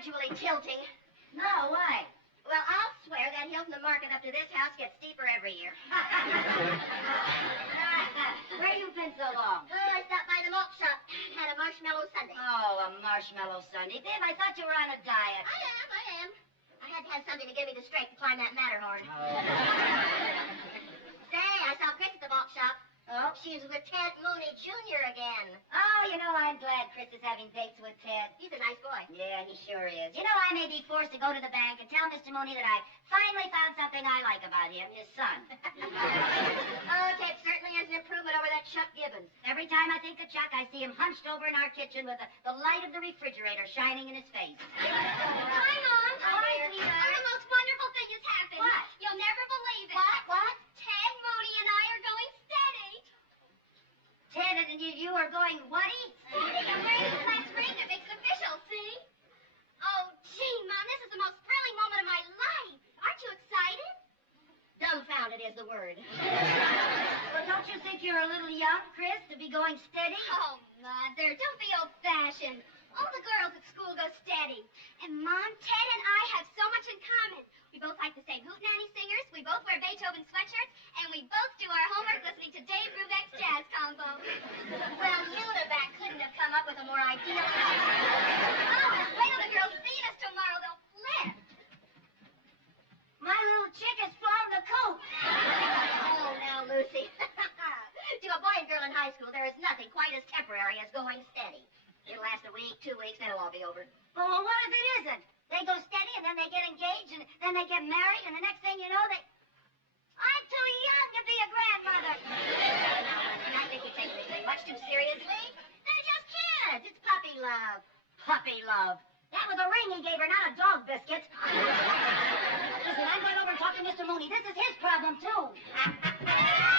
gradually tilting. No, why? Well, I'll swear that hill from the market up to this house gets steeper every year. Where you been so long? Oh, I stopped by the malt shop. Had a marshmallow sundae. Oh, a marshmallow sundae. Bibb, I thought you were on a diet. I am. I had to have something to give me the strength to climb that Matterhorn. Oh. Say, I saw Chris at the malt shop. Oh? She was with Ted Mooney Jr. again. Oh, you know, I'm glad Chris is having dates with Ted. He's a nice boy. Yeah, he sure is. You know, I may be forced to go to the bank and tell Mr. Mooney that I finally found something I like about him, his son. Oh, Ted certainly is an improvement over that Chuck Gibbons. Every time I think of Chuck, I see him hunched over in our kitchen with the light of the refrigerator shining in his face. Hi, Mom. Hi, sweetheart. Oh, the most wonderful thing has happened. What? You'll never believe it. What? Ted Mooney and I are going steady. Ted, and you are going what-y? Steady. I'm wearing this last ring that makes it official, see? Oh, gee, Mom, this is the most thrilling moment of my life. Aren't you excited? Dumbfounded is the word. Well, don't you think you're a little young, Chris, to be going steady? Oh, Mother, don't be old-fashioned. All the girls at school go steady. And Mom, Ted and I have so much in common. We both like the same hootenanny singers, we both wear Beethoven sweatshirts, and we both do our homework listening to Dave Brubeck's jazz combo. Well, Univac couldn't have come up with a more ideal... Oh, wait till the girls see us tomorrow. They'll flip. My little chick has flown the coop. Oh, now, Lucy. To a boy and girl in high school, there is nothing quite as temporary as going steady. It'll last a week, 2 weeks, then it'll all be over. Well, what if it isn't? They go steady, and then they get engaged, and then they get married, and the next thing you know, I'm too young to be a grandmother. I think you take this thing much too seriously. They're just kids. It's puppy love. Puppy love. That was a ring he gave her, not a dog biscuit. Listen, I'm going over and talk to Mr. Mooney. This is his problem, too.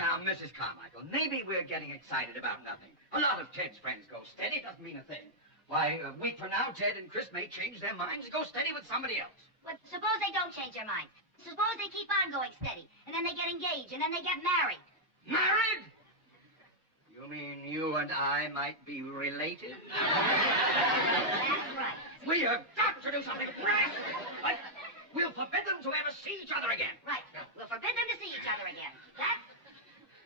Now, Mrs. Carmichael, maybe we're getting excited about nothing. A lot of Ted's friends go steady. Doesn't mean a thing. Why, a week from now, Ted and Chris may change their minds, go steady with somebody else. Well, suppose they don't change their minds. Suppose they keep on going steady, and then they get engaged, and then they get married. Married? You mean you and I might be related? That's right. We have got to do something rash. Like, we'll forbid them to ever see each other again. Right. We'll forbid them to see each other again. That's...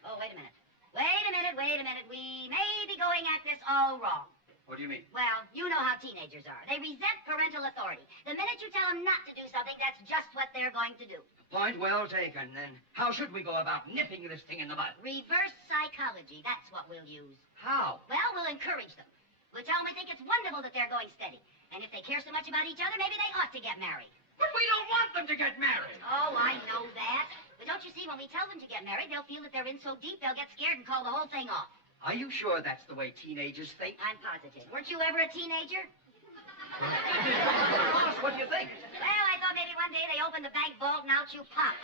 Oh, wait a minute. Wait a minute. We may be going at this all wrong. What do you mean? Well, you know how teenagers are. They resent parental authority. The minute you tell them not to do something, that's just what they're going to do. Point well taken. Then how should we go about nipping this thing in the bud? Reverse psychology. That's what we'll use. How? Well, we'll encourage them. We'll tell them we think it's wonderful that they're going steady. And if they care so much about each other, maybe they ought to get married. But we don't want them to get married. Oh, I know that. But don't you see, when we tell them to get married, they'll feel that they're in so deep, they'll get scared and call the whole thing off. Are you sure that's the way teenagers think? I'm positive. Weren't you ever a teenager? Of course. What do you think? Well, I thought maybe one day they opened the bank vault and out you pop.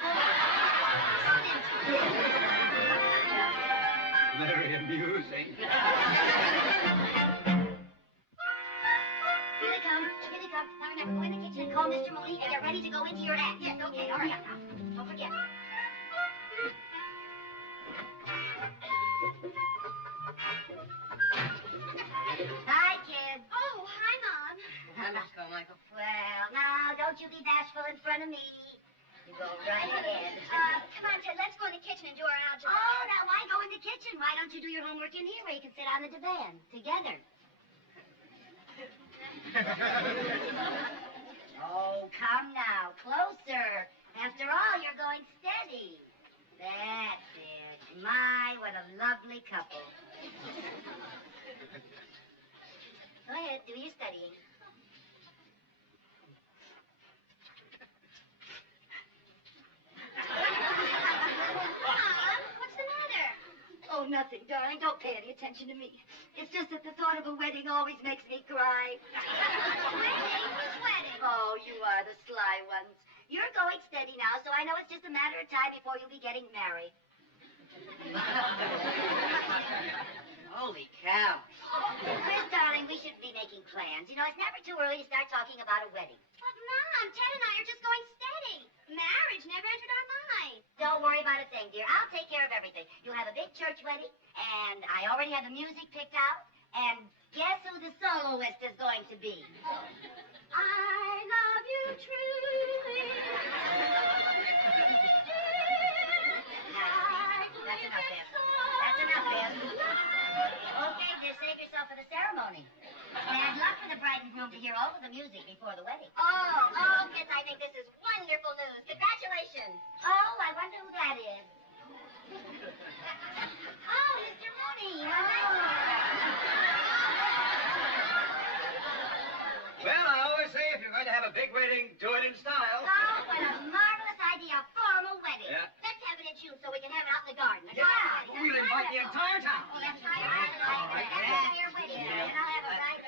Very amusing. Here they come. Now remember, go in the kitchen and call Mr. Mooney and get ready to go into your act. Yes, okay, all right. Now, don't forget. Hi, kids. Oh, hi, Mom. Hi, Miss Carmichael. Well, now, don't you be bashful in front of me. You go right ahead. Come on, Ted, let's go in the kitchen and do our algebra. Oh, now, why go in the kitchen? Why don't you do your homework in here where you can sit on the divan together? Oh, come now. Closer. After all, you're going steady. That's it. My, what a lovely couple. Go ahead, do your studying. Mom, what's the matter? Oh, nothing, darling. Don't pay any attention to me. It's just that the thought of a wedding always makes me cry. Wedding? Which wedding? Oh, you are the sly ones. You're going steady now, so I know it's just a matter of time before you'll be getting married. Holy cow. Chris, darling, we should be making plans. You know, it's never too early to start talking about a wedding. But, Mom, Ted and I are just going steady. Marriage never entered our mind. Don't worry about a thing, dear. I'll take care of everything. You'll have a big church wedding, and I already have the music picked out, and guess who the soloist is going to be? I love you truly. That's enough, Biff. That's enough, Biff. Okay, just save yourself for the ceremony. Bad luck for the bride and groom to hear all of the music before the wedding. Oh, kids, I think this is wonderful news. Congratulations. Oh, I wonder who that is. Oh, Mr. Mooney. Well, I always say if you're going to have a big wedding, do it in style. Oh, what a marvelous idea. A formal wedding. Yeah. Let's have it in June so we can have it out in the garden. Yeah. We'll invite the entire town. The entire wedding. And I'll have a bride.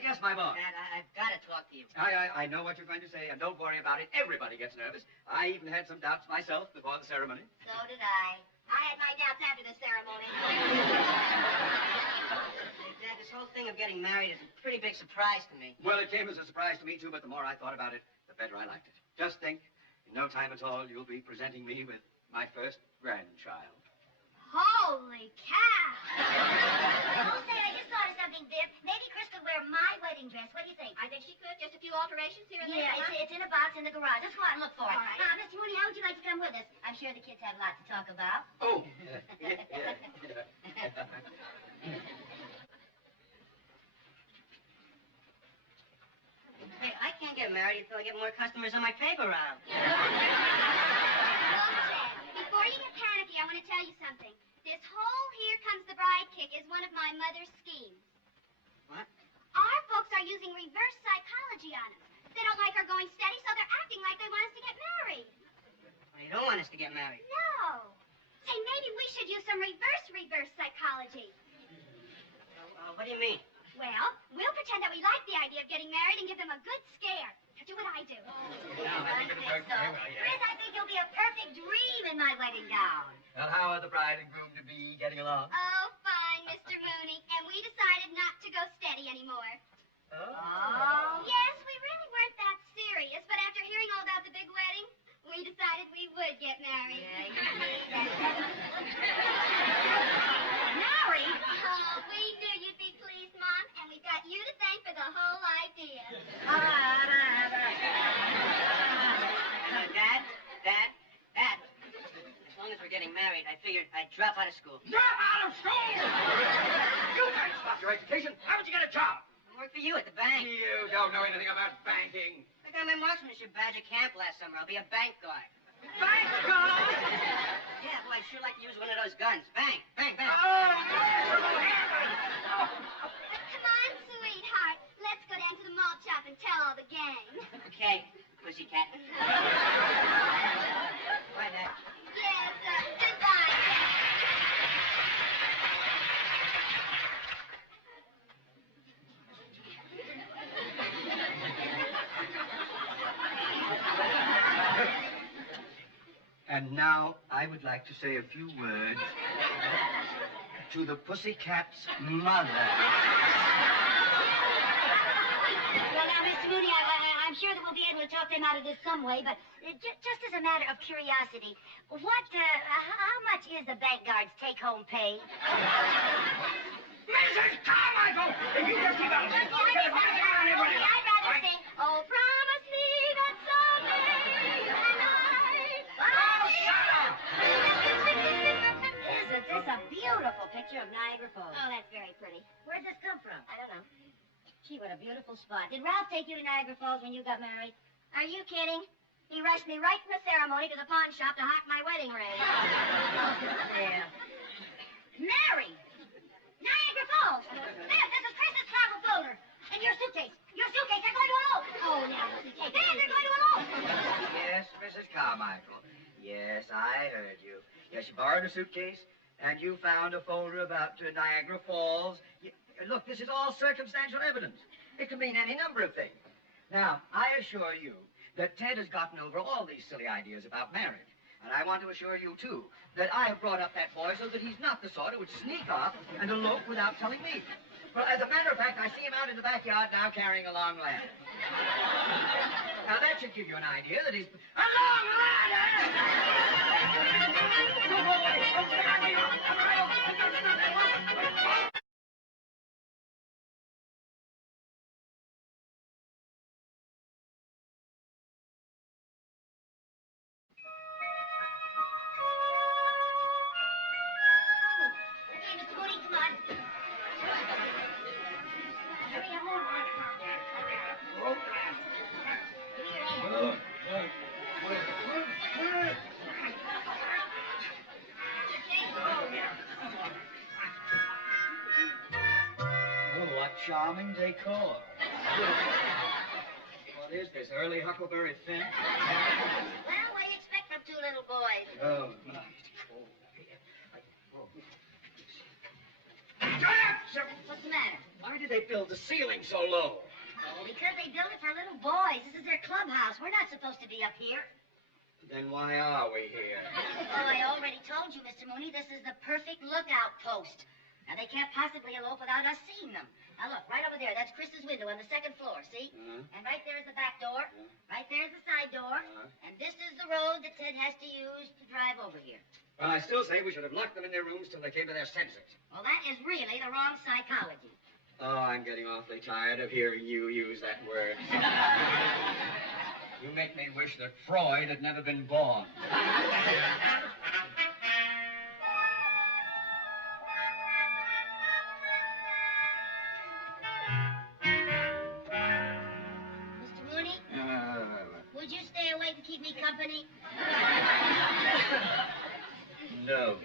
Yes, my boy. Dad, I've got to talk to you. I know what you're going to say, and don't worry about it. Everybody gets nervous. I even had some doubts myself before the ceremony. So did I. I had my doubts after the ceremony. Dad, this whole thing of getting married is a pretty big surprise to me. Well, it came as a surprise to me, too, but the more I thought about it, the better I liked it. Just think, in no time at all, you'll be presenting me with my first grandchild. Holy cow! Oh, say, I just thought of something, Biff. Maybe Chris could wear my wedding dress. What do you think? I think she could. Just a few alterations here and there. Yeah, it's in a box in the garage. Let's go out and look for it. All right. Mr. Mooney, how would you like to come with us? I'm sure the kids have a lot to talk about. Oh, Hey, I can't get married until I get more customers on my paper round. Look, Ted, before you get panicky, I want to tell you something. This whole Here Comes the Bride kick is one of my mother's schemes. What? Our folks are using reverse psychology on us. They don't like our going steady, so they're acting like they want us to get married. Well, you don't want us to get married. No. Say, maybe we should use some reverse psychology. What do you mean? Well, we'll pretend that we like the idea of getting married and give them a good scare. Do what I do. Chris, I think you'll be a perfect dream in my wedding gown. Well, how are the bride and groom to be getting along? Oh, fine, Mr. Mooney. And we decided not to go steady anymore. Oh. Yes, we really weren't that serious, but after hearing all about the big wedding, we decided we would get married. Married? Oh, we knew you'd be pleased, Mom, and we've got you to thank for the whole idea. All right. Dad. As long as we're getting married, I figured I'd drop out of school. Drop out of school! You can't stop your education. How would you get a job? I work for you at the bank. You don't know anything about banking. I got my marksmanship badge at camp last summer. I'll be a bank guard. Bank guard? Yeah, well, I'd sure like to use one of those guns. Bang. Come on, sweetheart. Let's go down to the malt shop and tell all the gang. Okay, pussycat. Bye, Dad. Yes, goodbye. And now I would like to say a few words to the pussycat's mother. Well, now, Mr. Mooney, I'm sure that we'll be able to talk them out of this some way, but just as a matter of curiosity, how much is the bank guard's take-home pay? Mrs. Carmichael! If you just keep out of this, you're gonna find out anyway. I'd rather sing, oh, promise me that someday and Oh, shut up! Isn't this a beautiful picture of Niagara Falls? Oh, that's very pretty. Where'd this come from? I don't know. Gee, what a beautiful spot. Did Ralph take you to Niagara Falls when you got married? Are you kidding? He rushed me right from the ceremony to the pawn shop to hock my wedding ring. Yeah. Married? Niagara Falls! There, this is Chris's travel folder. And your suitcase. Your suitcase, they're going to elope. Oh, now, suitcase. Dad, they're going to elope. Yes, Mrs. Carmichael. Yes, I heard you. Yes, you borrowed a suitcase, and you found a folder about Niagara Falls. Look, this is all circumstantial evidence. It can mean any number of things. Now, I assure you that Ted has gotten over all these silly ideas about marriage. And I want to assure you, too, that I have brought up that boy so that he's not the sort who would sneak off and elope without telling me. Well, as a matter of fact, I see him out in the backyard now carrying a long ladder. Now, that should give you an idea that he's... A long ladder! Oh, what charming decor. What is this, early Huckleberry Finn? Well, what do you expect from two little boys? Oh, my. Shut up! What's the matter? Why did they build the ceiling so low? Oh, because they built it for little boys. This is their clubhouse. We're not supposed to be up here. Then why are we here? Oh, I already told you, Mr. Mooney, this is the perfect lookout post. Now, they can't possibly elope without us seeing them. Now, look, right over there. That's Chris's window on the second floor, see? And right there is the back door. Right there is the side door. And this is the road that Ted has to use to drive over here. Well, I still say we should have locked them in their rooms till they came to their senses. Well, that is really the wrong psychology. Oh, I'm getting awfully tired of hearing you use that word. You make me wish that Freud had never been born. Mr. Mooney, would you stay awake to keep me company? No.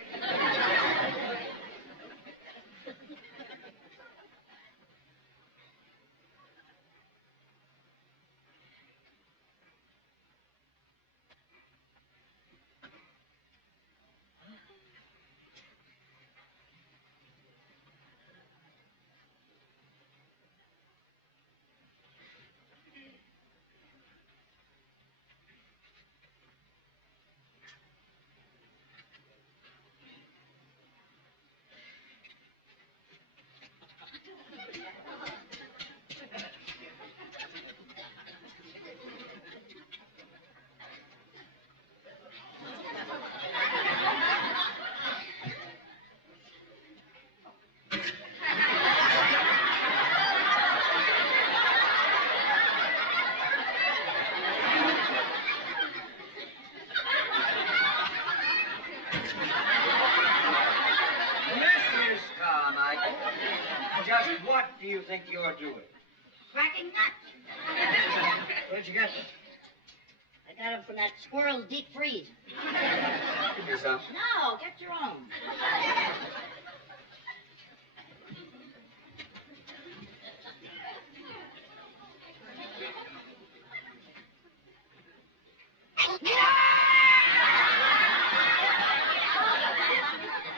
Mrs. Carmichael, just what do you think you're doing? Cracking nuts. Where'd you get them? I got them from that squirrel's deep freeze. Give me some. No, get your own.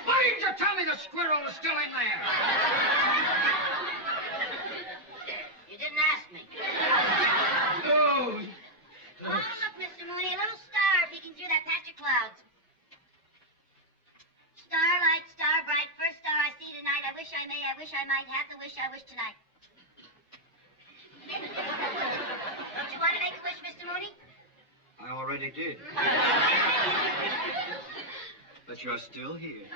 Why didn't you tell me the squirrel was still in there? You didn't ask me. No. Oh, look, Mr. Mooney, a little star peeking through that patch of clouds. Starlight, star bright, first star I see tonight. I wish I may, I wish I might have the wish I wish tonight. Don't you want to make a wish, Mr. Mooney? I already did. But you're still here.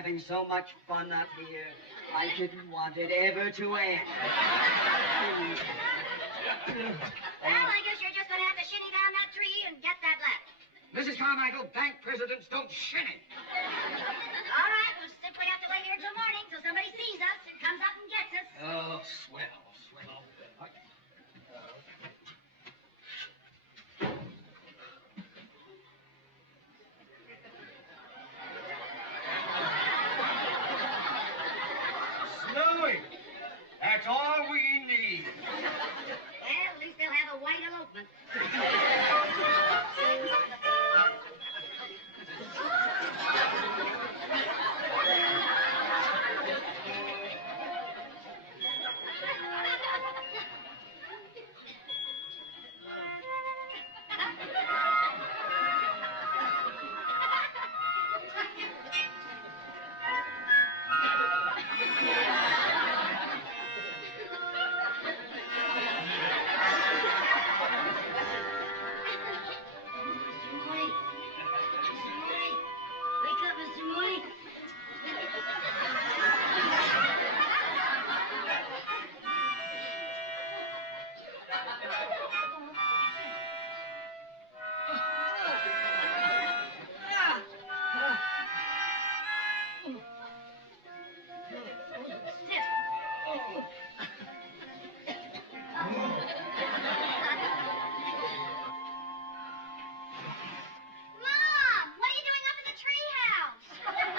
having so much fun up here. I didn't want it ever to end. Well, I guess you're just going to have to shinny down that tree and get that ladder. Mrs. Carmichael, bank presidents don't shinny. All right, we'll simply have to wait here till morning till somebody sees us and comes up and gets us. Oh, swell, swell. Snowing. That's all we need. Well, at least they'll have a white elopement. Wake up, Mr. Mooney. Mom, what are you doing up at the treehouse?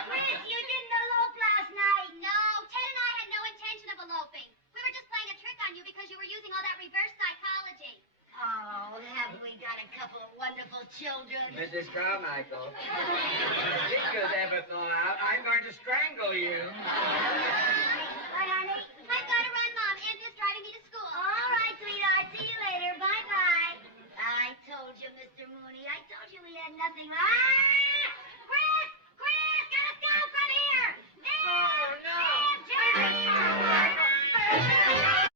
Chris, you didn't elope last night. No, Ted and I had no intention of eloping. We were just playing a trick on you because you were using all that reverse psychology. Oh, haven't we got a couple of wonderful children? Mrs. Carmichael, if your fingers ever thaw out, I'm going to strangle you. Bye, honey. I've got to run, Mom. Anthony's driving me to school. All right, sweetheart. See you later. Bye-bye. I told you, Mr. Mooney. I told you we had nothing. Chris! Chris! Get us down from here! Oh, no. Damn, Jerry!